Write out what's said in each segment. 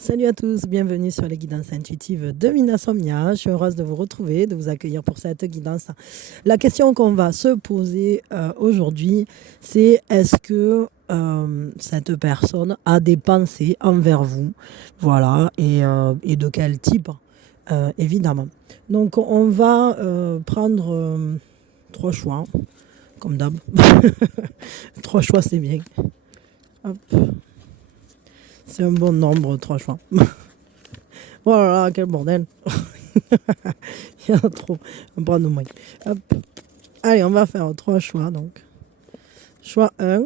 Salut à tous, bienvenue sur les guidances intuitives de Minasomnia. Je suis heureuse de vous retrouver, de vous accueillir pour cette guidance. La question qu'on va se poser aujourd'hui, c'est est-ce que cette personne a des pensées envers vous? Voilà, et de quel type, évidemment. Donc on va prendre trois choix, comme d'hab. Trois choix, c'est bien. Hop. C'est un bon nombre, trois choix. Oh là là, quel bordel. Il y en a trop. On prend nos moyens. Hop. Allez, on va faire trois choix. Donc, choix un,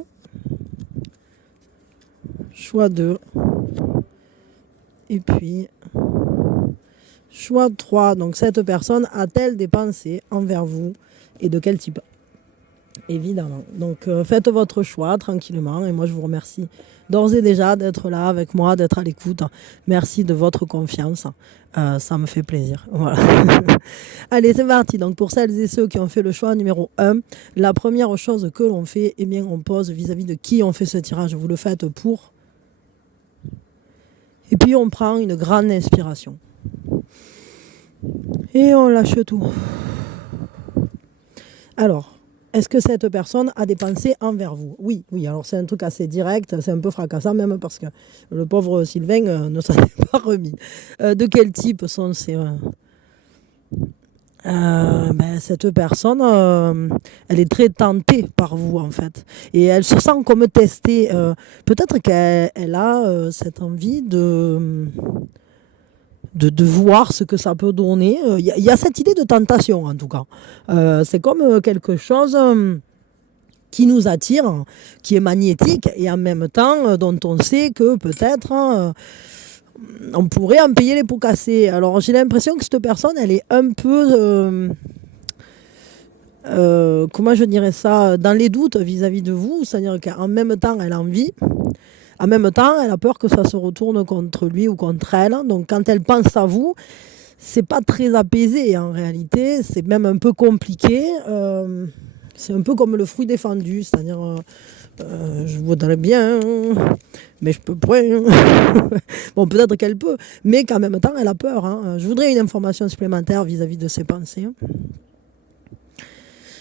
choix 2, et puis choix 3. Donc, cette personne a-t-elle des pensées envers vous et de quel type? Évidemment. Donc, faites votre choix tranquillement. Et moi, je vous remercie d'ores et déjà d'être là avec moi, d'être à l'écoute. Merci de votre confiance. Ça me fait plaisir. Voilà. Allez, c'est parti. Donc, pour celles et ceux qui ont fait le choix numéro un, la première chose que l'on fait, eh bien, on pose vis-à-vis de qui on fait ce tirage. Vous le faites pour. Et puis, on prend une grande inspiration. Et on lâche tout. Alors, est-ce que cette personne a des pensées envers vous? Oui, oui. Alors, c'est un truc assez direct. C'est un peu fracassant même parce que le pauvre Sylvain ne s'en est pas remis. De quel type sont ces... cette personne, elle est très tentée par vous en fait. Et elle se sent comme testée. Peut-être qu'elle a cette envie de voir ce que ça peut donner. Il y a cette idée de tentation en tout cas. C'est comme quelque chose qui nous attire, qui est magnétique et en même temps dont on sait que peut-être on pourrait en payer les pots cassés. Alors j'ai l'impression que cette personne, elle est un peu... comment je dirais ça, dans les doutes vis-à-vis de vous, c'est-à-dire qu'en même temps elle a envie, en même temps elle a peur que ça se retourne contre lui ou contre elle, donc quand elle pense à vous, c'est pas très apaisé en réalité, c'est même un peu compliqué, c'est un peu comme le fruit défendu, c'est-à-dire je voudrais bien, mais je peux pas. Bon, peut-être qu'elle peut, mais qu'en même temps elle a peur. Je voudrais une information supplémentaire vis-à-vis de ses pensées.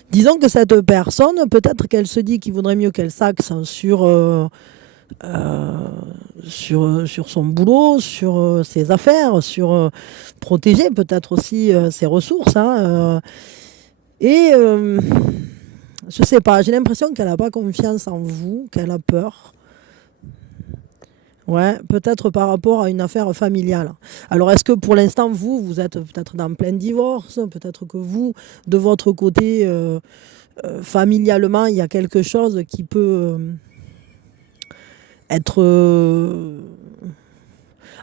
Disons que cette personne, peut-être qu'elle se dit qu'il vaudrait mieux qu'elle s'axe sur son boulot, sur ses affaires, sur protéger peut-être aussi ses ressources. Et je sais pas, j'ai l'impression qu'elle n'a pas confiance en vous, qu'elle a peur. Ouais, peut-être par rapport à une affaire familiale. Alors, est-ce que pour l'instant, vous êtes peut-être dans plein divorce, peut-être que vous, de votre côté, familialement, il y a quelque chose qui peut être...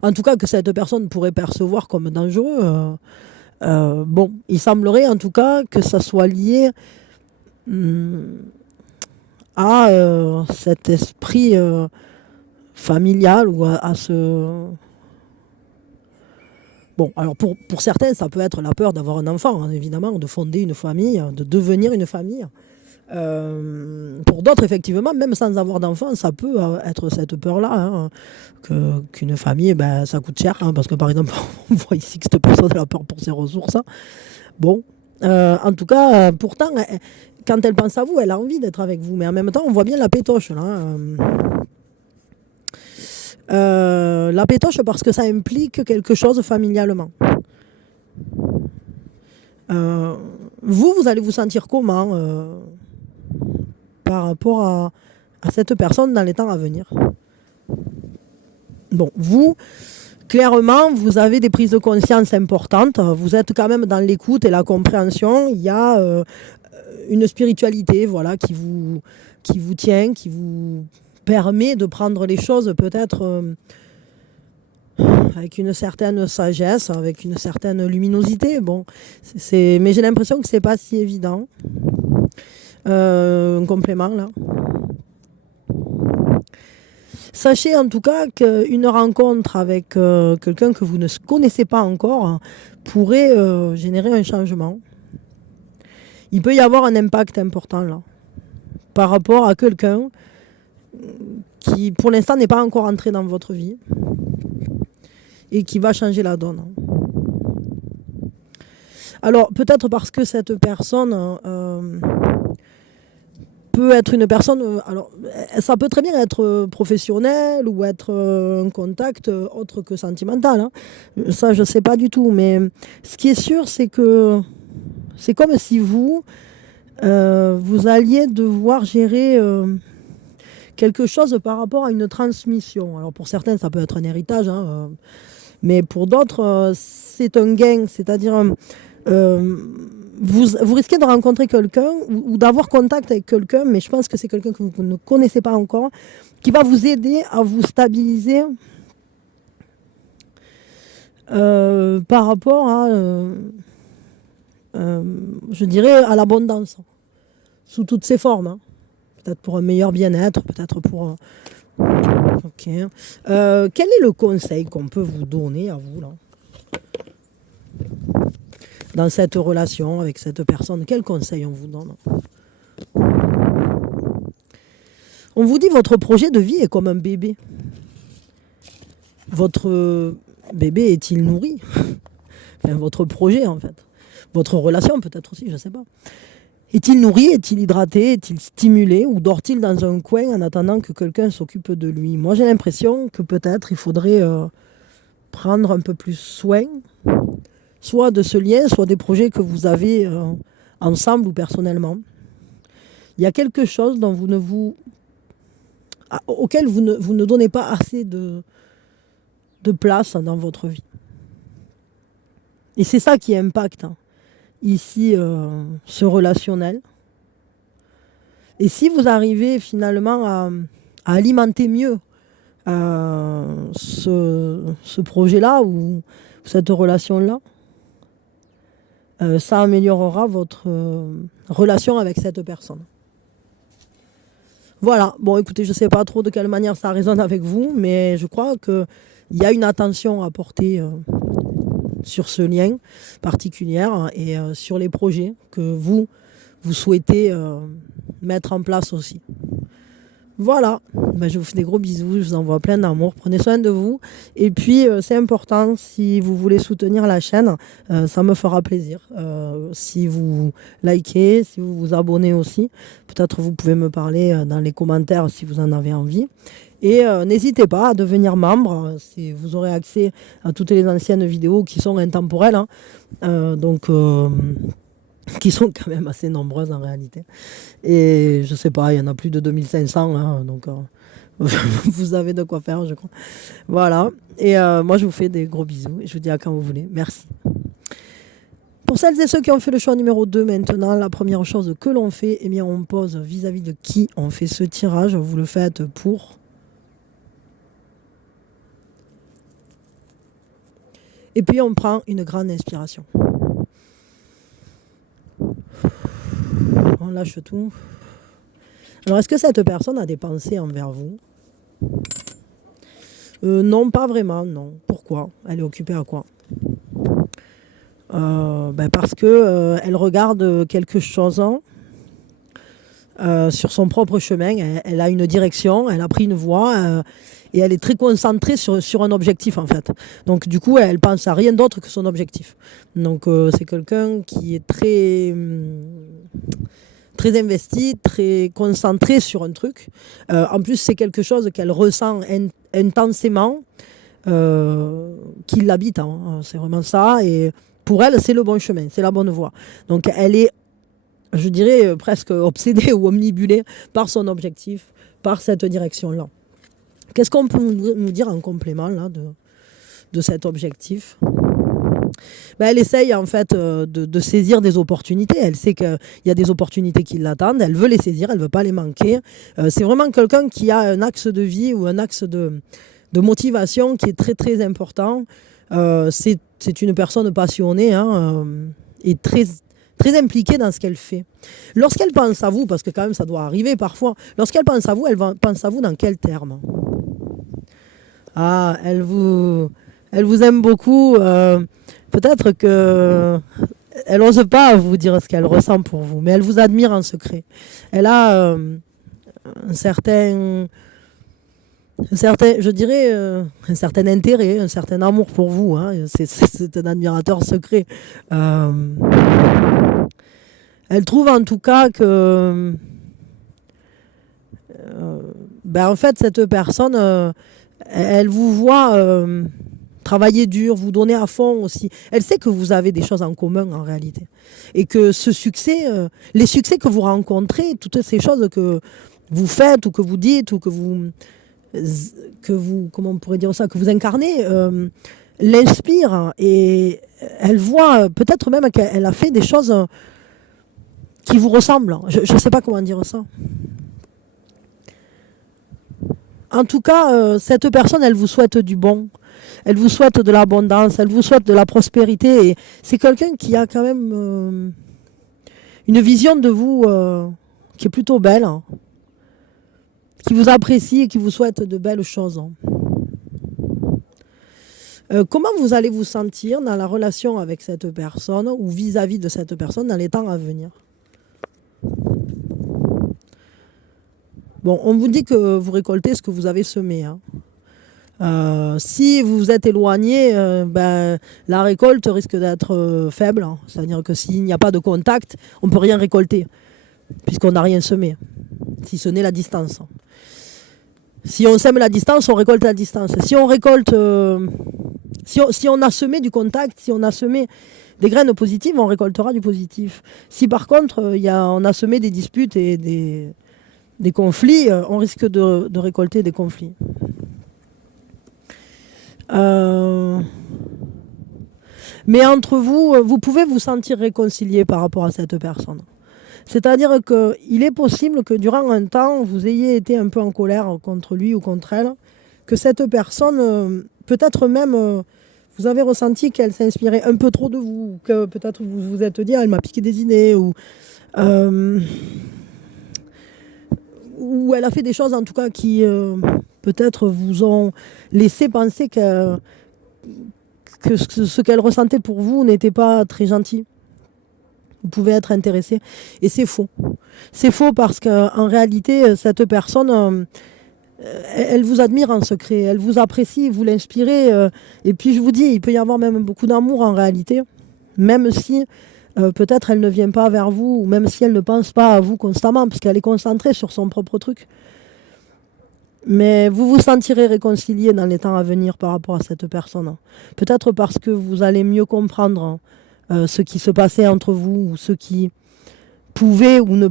en tout cas, que cette personne pourrait percevoir comme dangereux. Bon, il semblerait en tout cas que ça soit lié à cet esprit familial ou à ce... Bon, alors pour certains, ça peut être la peur d'avoir un enfant, hein, évidemment, de fonder une famille, de devenir une famille. Pour d'autres, effectivement, même sans avoir d'enfant, ça peut être cette peur-là, qu'une famille, ben, ça coûte cher, parce que par exemple, on voit ici que cette personne a peur pour ses ressources. Bon, en tout cas, pourtant, quand elle pense à vous, elle a envie d'être avec vous, mais en même temps, on voit bien la pétoche là. La pétoche parce que ça implique quelque chose familialement. Vous allez vous sentir comment par rapport à cette personne dans les temps à venir? Bon, vous, clairement, vous avez des prises de conscience importantes. Vous êtes quand même dans l'écoute et la compréhension. Il y a une spiritualité, voilà, qui vous tient, qui vous permet de prendre les choses peut-être avec une certaine sagesse, avec une certaine luminosité. Bon, mais j'ai l'impression que c'est pas si évident. Un complément là. Sachez en tout cas qu'une rencontre avec quelqu'un que vous ne connaissez pas encore pourrait générer un changement. Il peut y avoir un impact important là, par rapport à quelqu'un qui pour l'instant n'est pas encore entré dans votre vie. et qui va changer la donne. Alors, peut-être parce que cette personne peut être une personne... alors, ça peut très bien être professionnel ou être un contact autre que sentimental. Hein. Ça, je ne sais pas du tout. Mais ce qui est sûr, c'est que c'est comme si vous alliez devoir gérer quelque chose par rapport à une transmission. Alors, pour certains, ça peut être un héritage. Hein, mais pour d'autres, c'est un gain. C'est-à-dire... vous risquez de rencontrer quelqu'un ou d'avoir contact avec quelqu'un, mais je pense que c'est quelqu'un que vous ne connaissez pas encore, qui va vous aider à vous stabiliser par rapport à, je dirais, à l'abondance, sous toutes ses formes. Hein. Peut-être pour un meilleur bien-être, peut-être pour... Ok. Quel est le conseil qu'on peut vous donner à vous, là, dans cette relation avec cette personne? Quel conseil on vous donne? On vous dit votre projet de vie est comme un bébé. Votre bébé est-il nourri? Enfin, votre projet en fait. Votre relation peut-être aussi, je ne sais pas. Est-il nourri? Est-il hydraté? Est-il stimulé? Ou dort-il dans un coin en attendant que quelqu'un s'occupe de lui? Moi j'ai l'impression que peut-être il faudrait prendre un peu plus soin, soit de ce lien, soit des projets que vous avez ensemble ou personnellement. Il y a quelque chose dont auquel vous ne donnez pas assez de place dans votre vie. Et c'est ça qui impacte ici ce relationnel. Et si vous arrivez finalement à alimenter mieux ce projet-là ou cette relation-là, ça améliorera votre relation avec cette personne. Voilà, bon écoutez, je ne sais pas trop de quelle manière ça résonne avec vous, mais je crois qu'il y a une attention à porter sur ce lien particulier et sur les projets que vous souhaitez mettre en place aussi. Voilà, ben, je vous fais des gros bisous, je vous envoie plein d'amour, prenez soin de vous. Et puis c'est important, si vous voulez soutenir la chaîne, ça me fera plaisir. Si vous likez, si vous vous abonnez aussi, peut-être vous pouvez me parler dans les commentaires si vous en avez envie. Et n'hésitez pas à devenir membre, vous aurez accès à toutes les anciennes vidéos qui sont intemporelles. Hein. Qui sont quand même assez nombreuses en réalité. Et je sais pas, il y en a plus de 2500, hein, donc vous avez de quoi faire, je crois. Voilà, et moi je vous fais des gros bisous, et je vous dis à quand vous voulez. Merci. Pour celles et ceux qui ont fait le choix numéro 2 maintenant, la première chose que l'on fait, eh bien on pose vis-à-vis de qui on fait ce tirage. Vous le faites pour... Et puis on prend une grande inspiration. On lâche tout. Alors, est-ce que cette personne a des pensées envers vous? Non, pas vraiment, non. Pourquoi? Elle est occupée à quoi? Parce que elle regarde quelque chose sur son propre chemin. Elle a une direction, elle a pris une voie et elle est très concentrée sur un objectif en fait. Donc du coup, elle pense à rien d'autre que son objectif. Donc c'est quelqu'un qui est très investi, très concentré sur un truc. En plus, c'est quelque chose qu'elle ressent intensément, qui l'habite. Hein. C'est vraiment ça. Et pour elle, c'est le bon chemin, c'est la bonne voie. Donc elle est, je dirais, presque obsédée ou omnibulée par son objectif, par cette direction-là. Qu'est-ce qu'on peut nous dire en complément là, de cet objectif? Elle essaye en fait de saisir des opportunités. Elle sait qu'il y a des opportunités qui l'attendent. Elle veut les saisir, elle ne veut pas les manquer. C'est vraiment quelqu'un qui a un axe de vie ou un axe de motivation qui est très très important. C'est une personne passionnée et très, très impliquée dans ce qu'elle fait. Lorsqu'elle pense à vous, parce que quand même ça doit arriver parfois, lorsqu'elle pense à vous, elle pense à vous dans quels termes? Ah, elle vous aime beaucoup. Peut-être que elle n'ose pas vous dire ce qu'elle ressent pour vous, mais elle vous admire en secret. Elle a un certain je dirais, un certain intérêt, un certain amour pour vous, hein. C'est un admirateur secret. Euh, Elle trouve en tout cas que, ben, en fait, cette personne, elle vous voit travailler dur, vous donner à fond aussi. Elle sait que vous avez des choses en commun en réalité. Et que ce succès, les succès que vous rencontrez, toutes ces choses que vous faites ou que vous dites ou que vous comment on pourrait dire ça, que vous incarnez, l'inspire. Et elle voit peut-être même qu'elle a fait des choses qui vous ressemblent. Je ne sais pas comment dire ça. En tout cas, cette personne, elle vous souhaite du bon. Elle vous souhaite de l'abondance, elle vous souhaite de la prospérité. Et c'est quelqu'un qui a quand même une vision de vous qui est plutôt belle, hein, qui vous apprécie et qui vous souhaite de belles choses. Comment vous allez vous sentir dans la relation avec cette personne ou vis-à-vis de cette personne dans les temps à venir? Bon, on vous dit que vous récoltez ce que vous avez semé, hein. Si vous vous êtes éloigné, ben, la récolte risque d'être faible, hein. C'est-à-dire que s'il n'y a pas de contact, on ne peut rien récolter, puisqu'on n'a rien semé, si ce n'est la distance. Si on sème la distance, on récolte la distance. Si on récolte, si on a semé du contact, si on a semé des graines positives, on récoltera du positif. Si par contre, on a semé des disputes et des conflits, on risque de récolter des conflits. Mais entre vous, vous pouvez vous sentir réconcilié par rapport à cette personne. C'est-à-dire qu'il est possible que durant un temps, vous ayez été un peu en colère contre lui ou contre elle, que cette personne, peut-être même, vous avez ressenti qu'elle s'inspirait un peu trop de vous, que peut-être vous vous êtes dit, ah, elle m'a piqué des idées, ou elle a fait des choses en tout cas qui peut-être vous ont laissé penser que ce qu'elle ressentait pour vous n'était pas très gentil. Vous pouvez être intéressé. Et c'est faux. C'est faux parce qu'en réalité, cette personne, elle vous admire en secret, elle vous apprécie, vous l'inspirez. Et puis je vous dis, il peut y avoir même beaucoup d'amour en réalité, même si peut-être elle ne vient pas vers vous, ou même si elle ne pense pas à vous constamment, puisqu'elle est concentrée sur son propre truc. Mais vous vous sentirez réconcilié dans les temps à venir par rapport à cette personne. Peut-être parce que vous allez mieux comprendre ce qui se passait entre vous, ou ce qui pouvait ou ne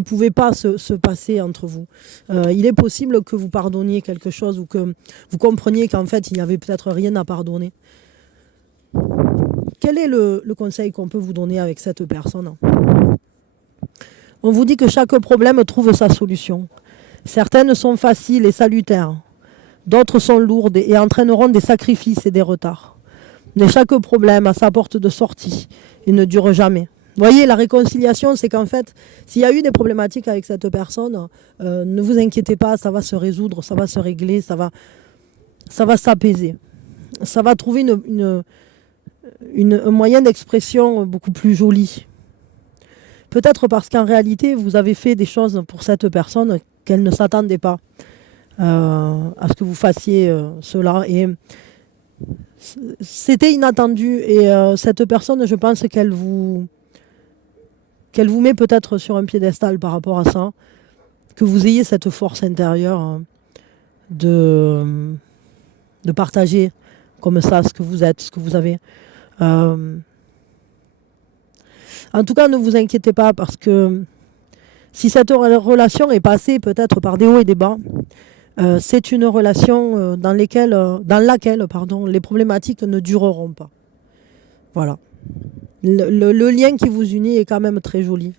pouvait pas se passer entre vous. Il est possible que vous pardonniez quelque chose ou que vous compreniez qu'en fait il n'y avait peut-être rien à pardonner. Quel est le conseil qu'on peut vous donner avec cette personne? On vous dit que chaque problème trouve sa solution. Certaines sont faciles et salutaires. D'autres sont lourdes et entraîneront des sacrifices et des retards. Mais chaque problème a sa porte de sortie et ne dure jamais. Vous voyez, la réconciliation, c'est qu'en fait, s'il y a eu des problématiques avec cette personne, ne vous inquiétez pas, ça va se résoudre, ça va se régler, ça va s'apaiser. Ça va trouver un moyen d'expression beaucoup plus joli. Peut-être parce qu'en réalité, vous avez fait des choses pour cette personne qu'elle ne s'attendait pas à ce que vous fassiez cela. Et c'était inattendu. Et cette personne, je pense qu'elle vous met peut-être sur un piédestal par rapport à ça. Que vous ayez cette force intérieure de partager comme ça ce que vous êtes, ce que vous avez. En tout cas, ne vous inquiétez pas parce que si cette relation est passée peut-être par des hauts et des bas, c'est une relation dans laquelle les problématiques ne dureront pas. Voilà. Le lien qui vous unit est quand même très joli.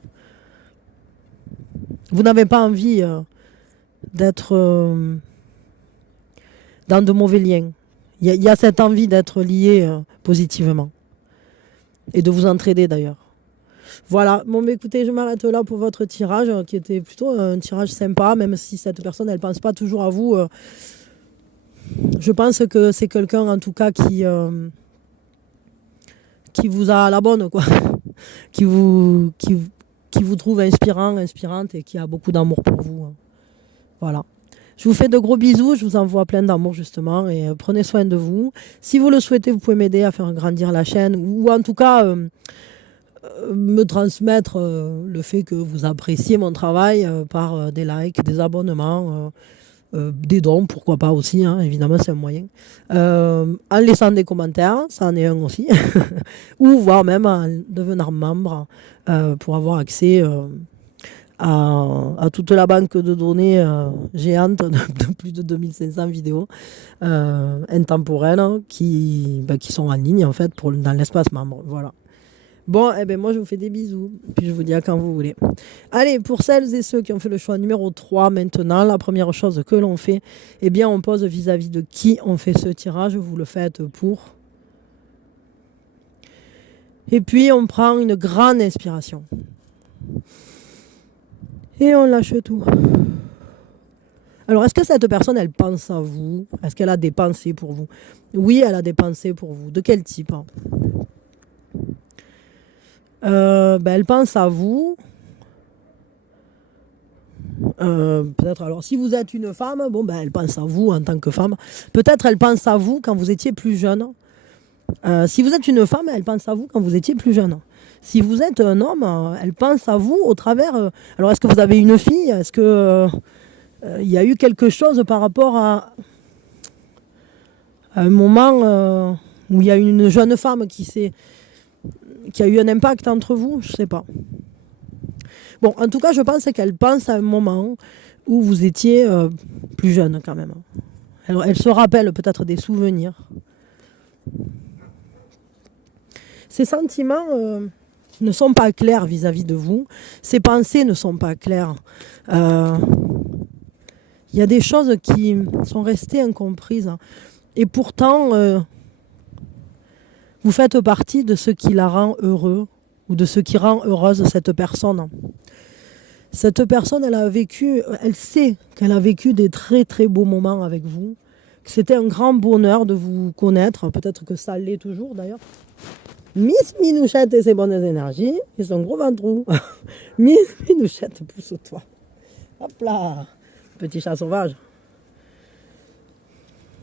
Vous n'avez pas envie d'être dans de mauvais liens. Il y a cette envie d'être lié positivement et de vous entraider d'ailleurs. Voilà, bon écoutez, je m'arrête là pour votre tirage, qui était plutôt un tirage sympa, même si cette personne, elle ne pense pas toujours à vous. Je pense que c'est quelqu'un, en tout cas, qui vous a à la bonne, quoi. qui vous trouve inspirant, inspirante, et qui a beaucoup d'amour pour vous. Voilà. Je vous fais de gros bisous, je vous envoie plein d'amour justement et prenez soin de vous. Si vous le souhaitez, vous pouvez m'aider à faire grandir la chaîne ou en tout cas me transmettre le fait que vous appréciez mon travail par des likes, des abonnements, des dons, pourquoi pas aussi, hein, évidemment c'est un moyen. En laissant des commentaires, ça en est un aussi, ou voire même en devenant membre pour avoir accès à toute la banque de données géante de plus de 2500 vidéos intemporelles qui sont en ligne en fait dans l'espace membre. Voilà. Bon, eh ben moi je vous fais des bisous, puis je vous dis à quand vous voulez. Allez, pour celles et ceux qui ont fait le choix numéro 3 maintenant, la première chose que l'on fait, eh bien on pose vis-à-vis de qui on fait ce tirage, vous le faites pour. Et puis on prend une grande inspiration. Et on lâche tout. Alors, est-ce que cette personne, elle pense à vous? Est-ce qu'elle a des pensées pour vous? Oui, elle a des pensées pour vous. De quel type? Elle pense à vous. Peut-être, alors, si vous êtes une femme, elle pense à vous en tant que femme. Peut-être elle pense à vous quand vous étiez plus jeune. Si vous êtes une femme, elle pense à vous quand vous étiez plus jeune. Si vous êtes un homme, elle pense à vous au travers... alors, est-ce que vous avez une fille? Est-ce que il y a eu quelque chose par rapport à un moment où il y a une jeune femme qui a eu un impact entre vous? Je ne sais pas. Bon, en tout cas, je pense qu'elle pense à un moment où vous étiez plus jeune quand même. Alors, elle se rappelle peut-être des souvenirs. Ces sentiments ne sont pas clairs vis-à-vis de vous. Ces pensées ne sont pas claires. Il y a des choses qui sont restées incomprises. Et pourtant, vous faites partie de ce qui la rend heureux ou de ce qui rend heureuse cette personne. Cette personne, elle sait qu'elle a vécu des très très beaux moments avec vous. Que c'était un grand bonheur de vous connaître. Peut-être que ça l'est toujours d'ailleurs. Miss Minouchette et ses bonnes énergies et son gros ventrou. Miss Minouchette, pousse-toi. Hop là, petit chat sauvage.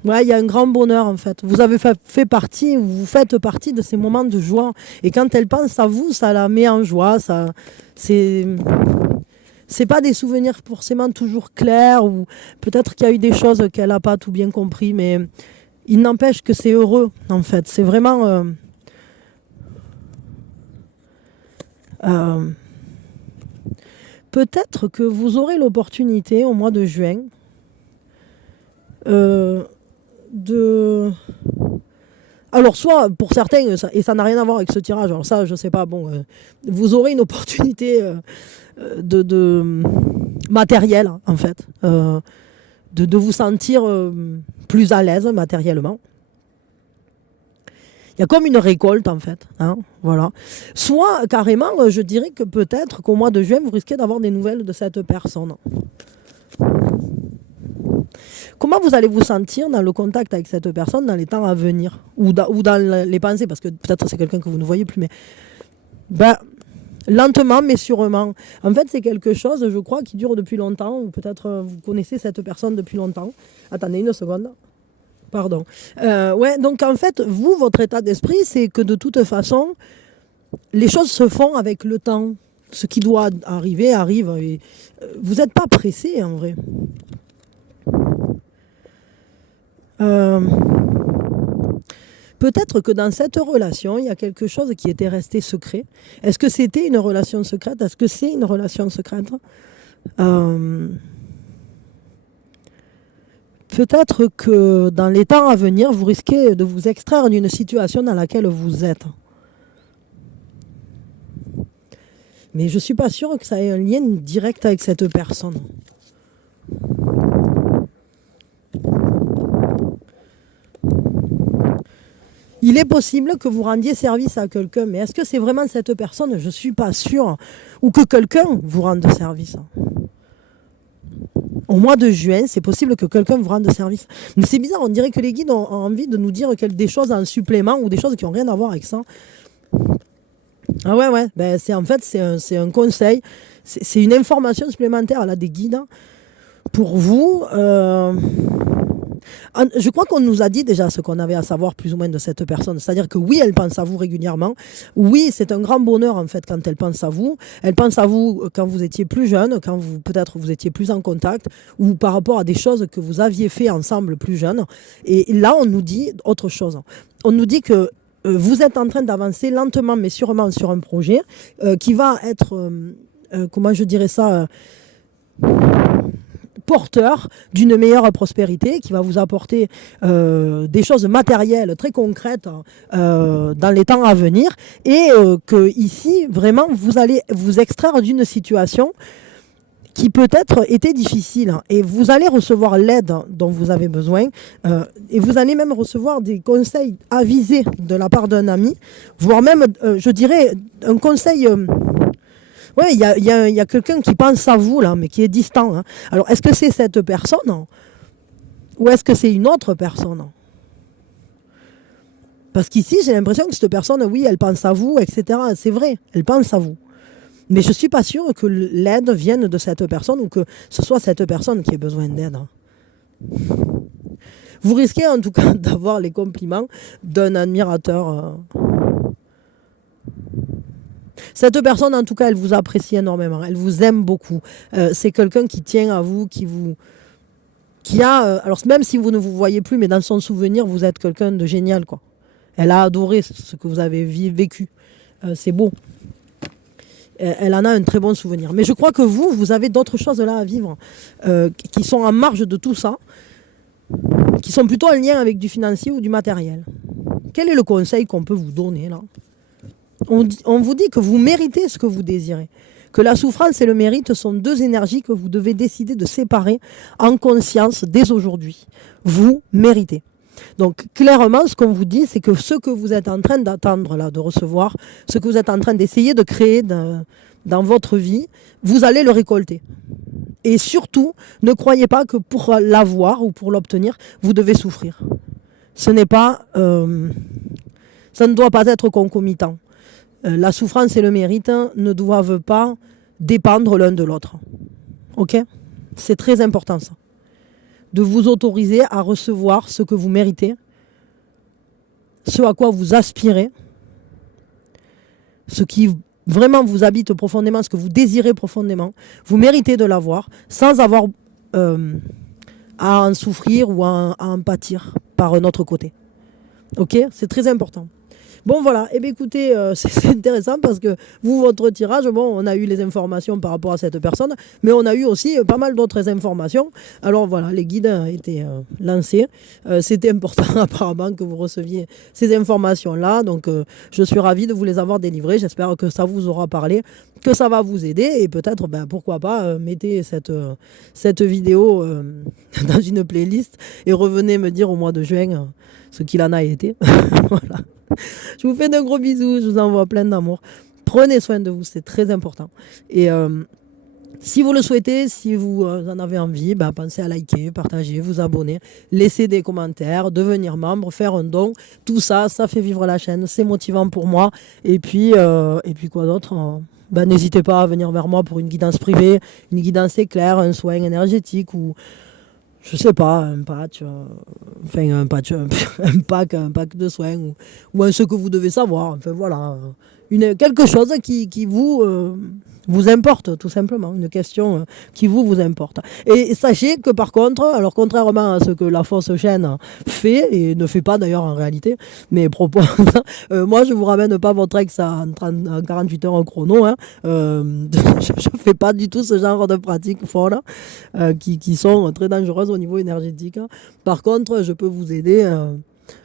Ouais, il y a un grand bonheur en fait. Vous avez fait partie, vous faites partie de ces moments de joie. Et quand elle pense à vous, ça la met en joie. C'est pas des souvenirs forcément toujours clairs ou peut-être qu'il y a eu des choses qu'elle n'a pas tout bien compris, mais il n'empêche que c'est heureux en fait. C'est vraiment peut-être que vous aurez l'opportunité au mois de juin alors soit pour certains, et ça n'a rien à voir avec ce tirage, alors ça je sais pas, vous aurez une opportunité de matériel en fait, de vous sentir plus à l'aise matériellement. Il y a comme une récolte en fait, hein, voilà. Soit carrément, je dirais que peut-être qu'au mois de juin, vous risquez d'avoir des nouvelles de cette personne. Comment vous allez vous sentir dans le contact avec cette personne dans les temps à venir ou dans les pensées, parce que peut-être c'est quelqu'un que vous ne voyez plus, mais lentement mais sûrement. En fait, c'est quelque chose, je crois, qui dure depuis longtemps, ou peut-être vous connaissez cette personne depuis longtemps. Attendez une seconde. Pardon. Donc en fait, votre état d'esprit, c'est que de toute façon, les choses se font avec le temps. Ce qui doit arriver, arrive. Et, vous n'êtes pas pressé en vrai. Peut-être que dans cette relation, il y a quelque chose qui était resté secret. Est-ce que c'était une relation secrète? Est-ce que c'est une relation secrète? Peut-être que dans les temps à venir, vous risquez de vous extraire d'une situation dans laquelle vous êtes. Mais je ne suis pas sûre que ça ait un lien direct avec cette personne. Il est possible que vous rendiez service à quelqu'un, mais est-ce que c'est vraiment cette personne? Je ne suis pas sûre. Ou que quelqu'un vous rende service. Au mois de juin, c'est possible que quelqu'un vous rende service. Mais c'est bizarre, on dirait que les guides ont envie de nous dire des choses en supplément ou des choses qui n'ont rien à voir avec ça. Ah ouais, c'est un conseil, c'est une information supplémentaire là, des guides. pour vous, je crois qu'on nous a dit déjà ce qu'on avait à savoir plus ou moins de cette personne. C'est-à-dire que oui, elle pense à vous régulièrement. Oui, c'est un grand bonheur en fait quand elle pense à vous. Elle pense à vous quand vous étiez plus jeune, quand vous peut-être vous étiez plus en contact, ou par rapport à des choses que vous aviez fait ensemble plus jeune. Et là, on nous dit autre chose. On nous dit que vous êtes en train d'avancer lentement mais sûrement sur un projet qui va être, comment je dirais ça, porteur d'une meilleure prospérité, qui va vous apporter des choses matérielles très concrètes dans les temps à venir, et que ici vraiment vous allez vous extraire d'une situation qui peut-être était difficile, et vous allez recevoir l'aide dont vous avez besoin, et vous allez même recevoir des conseils avisés de la part d'un ami, voire même je dirais un conseil. Oui, il y a quelqu'un qui pense à vous, là, mais qui est distant. Hein. Alors, est-ce que c'est cette personne ou est-ce que c'est une autre personne? Parce qu'ici, j'ai l'impression que cette personne, oui, elle pense à vous, etc. C'est vrai, elle pense à vous. Mais je ne suis pas sûre que l'aide vienne de cette personne ou que ce soit cette personne qui ait besoin d'aide. Vous risquez en tout cas d'avoir les compliments d'un admirateur. Cette personne, en tout cas, elle vous apprécie énormément. Elle vous aime beaucoup. C'est quelqu'un qui tient à vous, qui a... alors, même si vous ne vous voyez plus, mais dans son souvenir, vous êtes quelqu'un de génial, quoi. Elle a adoré ce que vous avez vécu. C'est beau. Elle en a un très bon souvenir. Mais je crois que vous avez d'autres choses là à vivre qui sont en marge de tout ça, qui sont plutôt en lien avec du financier ou du matériel. Quel est le conseil qu'on peut vous donner là? On vous dit que vous méritez ce que vous désirez. Que la souffrance et le mérite sont deux énergies que vous devez décider de séparer en conscience dès aujourd'hui. Vous méritez. Donc clairement, ce qu'on vous dit, c'est que ce que vous êtes en train d'attendre là, de recevoir, ce que vous êtes en train d'essayer de créer dans votre vie, vous allez le récolter. Et surtout, ne croyez pas que pour l'avoir ou pour l'obtenir, vous devez souffrir. Ce n'est pas, ça ne doit pas être concomitant. La souffrance et le mérite ne doivent pas dépendre l'un de l'autre. Ok? C'est très important ça. De vous autoriser à recevoir ce que vous méritez, ce à quoi vous aspirez, ce qui vraiment vous habite profondément, ce que vous désirez profondément. Vous méritez de l'avoir sans avoir à en souffrir ou à en pâtir par un autre côté. Ok? C'est très important. Bon voilà, eh bien, écoutez, c'est intéressant parce que vous, votre tirage, bon, on a eu les informations par rapport à cette personne, mais on a eu aussi pas mal d'autres informations. Alors voilà, les guides ont été lancés. C'était important apparemment que vous receviez ces informations-là, donc je suis ravie de vous les avoir délivrées. J'espère que ça vous aura parlé, que ça va vous aider, et peut-être, pourquoi pas, mettez cette vidéo dans une playlist et revenez me dire au mois de juin ce qu'il en a été. Voilà. Je vous fais de gros bisous, je vous envoie plein d'amour. Prenez soin de vous, c'est très important. Et si vous le souhaitez, si vous en avez envie, pensez à liker, partager, vous abonner, laisser des commentaires, devenir membre, faire un don. Tout ça, ça fait vivre la chaîne, c'est motivant pour moi. Et puis quoi d'autre n'hésitez pas à venir vers moi pour une guidance privée, une guidance éclair, un soin énergétique ou... je sais pas, un patch, un pack de soins ou ce que vous devez savoir. Enfin voilà, quelque chose qui vous importe tout simplement, une question qui vous importe. Et sachez que par contre, alors contrairement à ce que la fausse chaîne fait et ne fait pas d'ailleurs en réalité, mais propose, moi je vous ramène pas votre ex en 48 heures en chrono. Hein, je fais pas du tout ce genre de pratiques folles qui sont très dangereuses au niveau énergétique. Par contre, je peux vous aider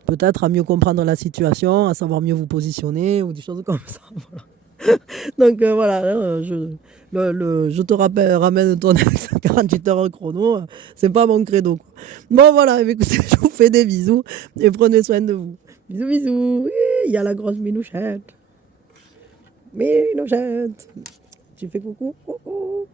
peut-être à mieux comprendre la situation, à savoir mieux vous positionner ou des choses comme ça. Voilà. Donc voilà, je te ramène ton ex à 48 heures chrono, c'est pas mon credo. Quoi. Bon voilà, écoutez, je vous fais des bisous et prenez soin de vous. Bisous, bisous. Oui, il y a la grosse Minouchette. Minouchette. Tu fais coucou? Coucou.